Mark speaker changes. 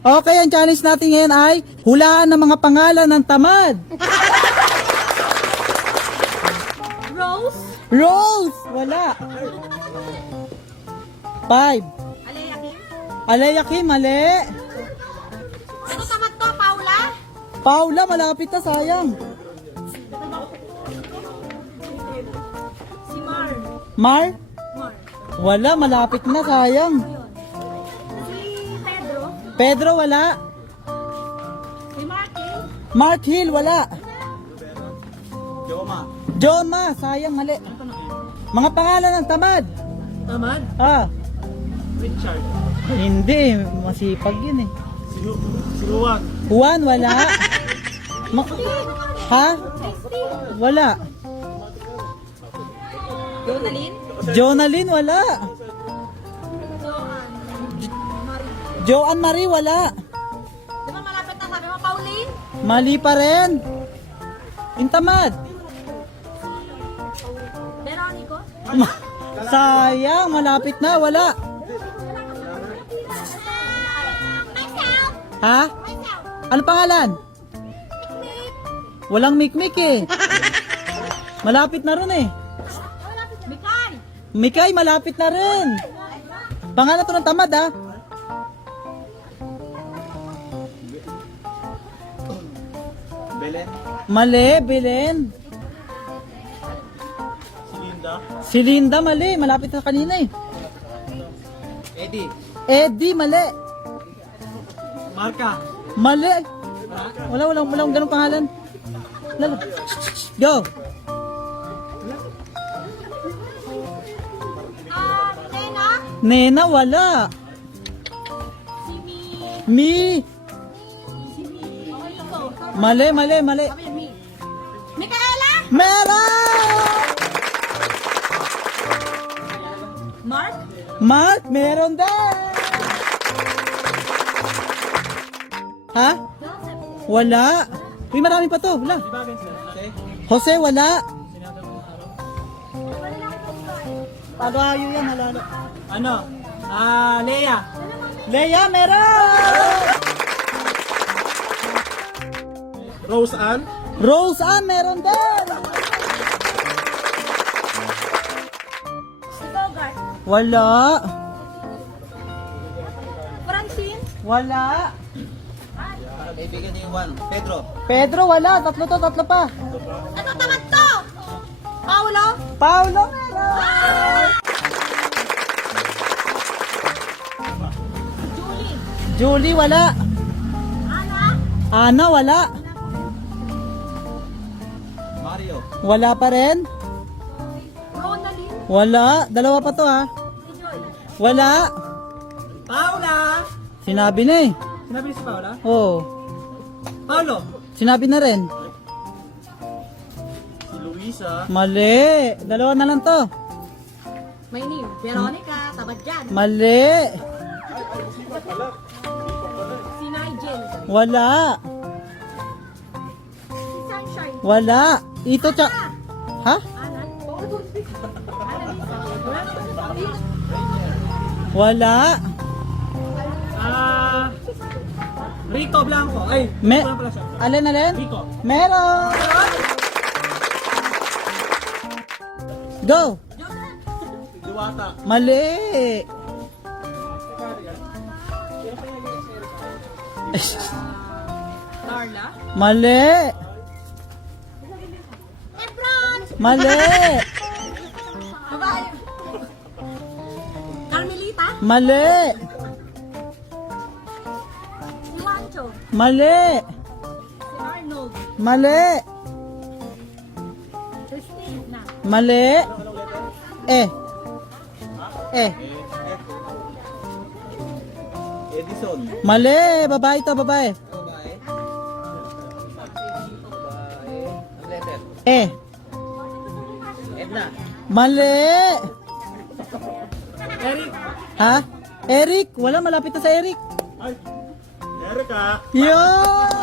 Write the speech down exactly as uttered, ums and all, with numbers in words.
Speaker 1: Okay, ang challenge natin ngayon ay hulaan ng mga pangalan ng tamad.
Speaker 2: Rose.
Speaker 1: Rose! Wala. Five.
Speaker 2: Alea Kim.
Speaker 1: Alea Kim, mali.
Speaker 2: Ano tamad to? Paula?
Speaker 1: Paula, malapit na, sayang.
Speaker 2: Si Mar.
Speaker 1: Mar?
Speaker 2: Mar.
Speaker 1: Wala, malapit na, sayang.
Speaker 2: Si Pedro.
Speaker 1: Pedro, wala.
Speaker 2: Si Martin.
Speaker 1: Mark Hill, wala.
Speaker 3: Joma.
Speaker 1: Joma, sayang, mali. Mga pangalan ng tamad.
Speaker 3: Tamad.
Speaker 1: Ah,
Speaker 3: Richard.
Speaker 1: hindi, masipag yun eh.
Speaker 3: Si, Hu- si Juan.
Speaker 1: Juan, wala. Ma- ha? Wala.
Speaker 2: Jonalyn.
Speaker 1: Jonalyn, wala.
Speaker 2: Joanne. Marie.
Speaker 1: Joanne Marie, wala.
Speaker 2: Di ba malapit na sabi mo, Pauline?
Speaker 1: Mali pa rin. Yung tamad.
Speaker 2: Veronico.
Speaker 1: Ma- Sayang, malapit na, wala.
Speaker 2: Myself.
Speaker 1: Ha?
Speaker 2: Myself.
Speaker 1: Ano pangalan? Walang mikmik eh. Malapit na rin eh.
Speaker 2: Mikay.
Speaker 1: Mikay, malapit na rin. Pangalan to ng tamad ha.
Speaker 3: Belen.
Speaker 1: Mali, Belen.
Speaker 3: Si Linda.
Speaker 1: Si Linda, mali. Malapit na kanina eh.
Speaker 3: Eddie.
Speaker 1: Eddie, mali.
Speaker 3: Marka.
Speaker 1: Mali. Wala, wala, wala, wala ganong pangalan. Lalo. Go.
Speaker 2: Ah, Nena.
Speaker 1: Nena, wala.
Speaker 2: Si Mi.
Speaker 1: Mi.
Speaker 2: Si Mi. Okay ito.
Speaker 1: Mali, mali, mali.
Speaker 2: Sabi niya, Mi. Micaela.
Speaker 1: Meron!
Speaker 2: Mark.
Speaker 1: Mark, meron din. Ha?
Speaker 2: Joseph.
Speaker 1: Wala. Uy, marami pa to. Wala.
Speaker 3: Di ba, Vincent? Okay.
Speaker 1: Jose, wala.
Speaker 3: Sinado mo araw.
Speaker 1: Pagayo yan, halalo.
Speaker 3: Ano? Ah, Lea.
Speaker 1: Leia, meron!
Speaker 3: Rose Ann.
Speaker 1: Rose Ann, meron din.
Speaker 2: Si Bogart.
Speaker 1: Wala.
Speaker 2: Francine.
Speaker 1: Wala.
Speaker 3: Kaibigan niyo yung Juan. Pedro.
Speaker 1: Pedro, wala. Tatlo to, tatlo pa.
Speaker 2: Ano tamad to? Paulo.
Speaker 1: Paulo, meron.
Speaker 2: Julie.
Speaker 1: Julie, wala.
Speaker 2: Ana.
Speaker 1: Ana, wala.
Speaker 3: Mario.
Speaker 1: Wala pa rin.
Speaker 2: Ronaldin.
Speaker 1: Wala. Dalawa pa to ha.
Speaker 2: Si Joy.
Speaker 1: Wala.
Speaker 3: Paula.
Speaker 1: Sinabi na eh.
Speaker 3: Sinabi niyo si Paula?
Speaker 1: Oo.
Speaker 3: Paulo.
Speaker 1: Sinabi na rin.
Speaker 3: Si Luisa.
Speaker 1: Mali. Dalawa na lang to.
Speaker 2: May name. Veronica. Tamad dyan.
Speaker 1: Mali.
Speaker 2: Si Nigel.
Speaker 1: Wala.
Speaker 2: Si Sunshine.
Speaker 1: Wala. Ito tsa... Ha?
Speaker 2: Ana. Annalisa. Wala naman si Paulina.
Speaker 1: Wala.
Speaker 3: Ah, Rico Blanco. Ay,
Speaker 1: Me...
Speaker 3: Rico lang pala siya.
Speaker 1: Alin, alin?
Speaker 3: Rico.
Speaker 1: Meron. Go.
Speaker 3: Diwata.
Speaker 1: Mali.
Speaker 2: Darla.
Speaker 1: Mali.
Speaker 2: Ebron.
Speaker 1: Mali.
Speaker 2: Babae. Carmelita.
Speaker 1: Mali.
Speaker 2: Si Juancho.
Speaker 1: Mali.
Speaker 2: Si Arnold.
Speaker 1: Mali.
Speaker 2: Christina.
Speaker 1: Mali. Eh. Eh.
Speaker 3: Edison.
Speaker 1: Mali. Babae to, babae.
Speaker 3: Babae. Babae. Ang letter.
Speaker 1: Eh.
Speaker 3: Edna.
Speaker 1: Mali.
Speaker 3: Eric.
Speaker 1: Ha? Eric. Wala, malapit na sa Eric.
Speaker 3: Ay. Erica.
Speaker 1: Yun.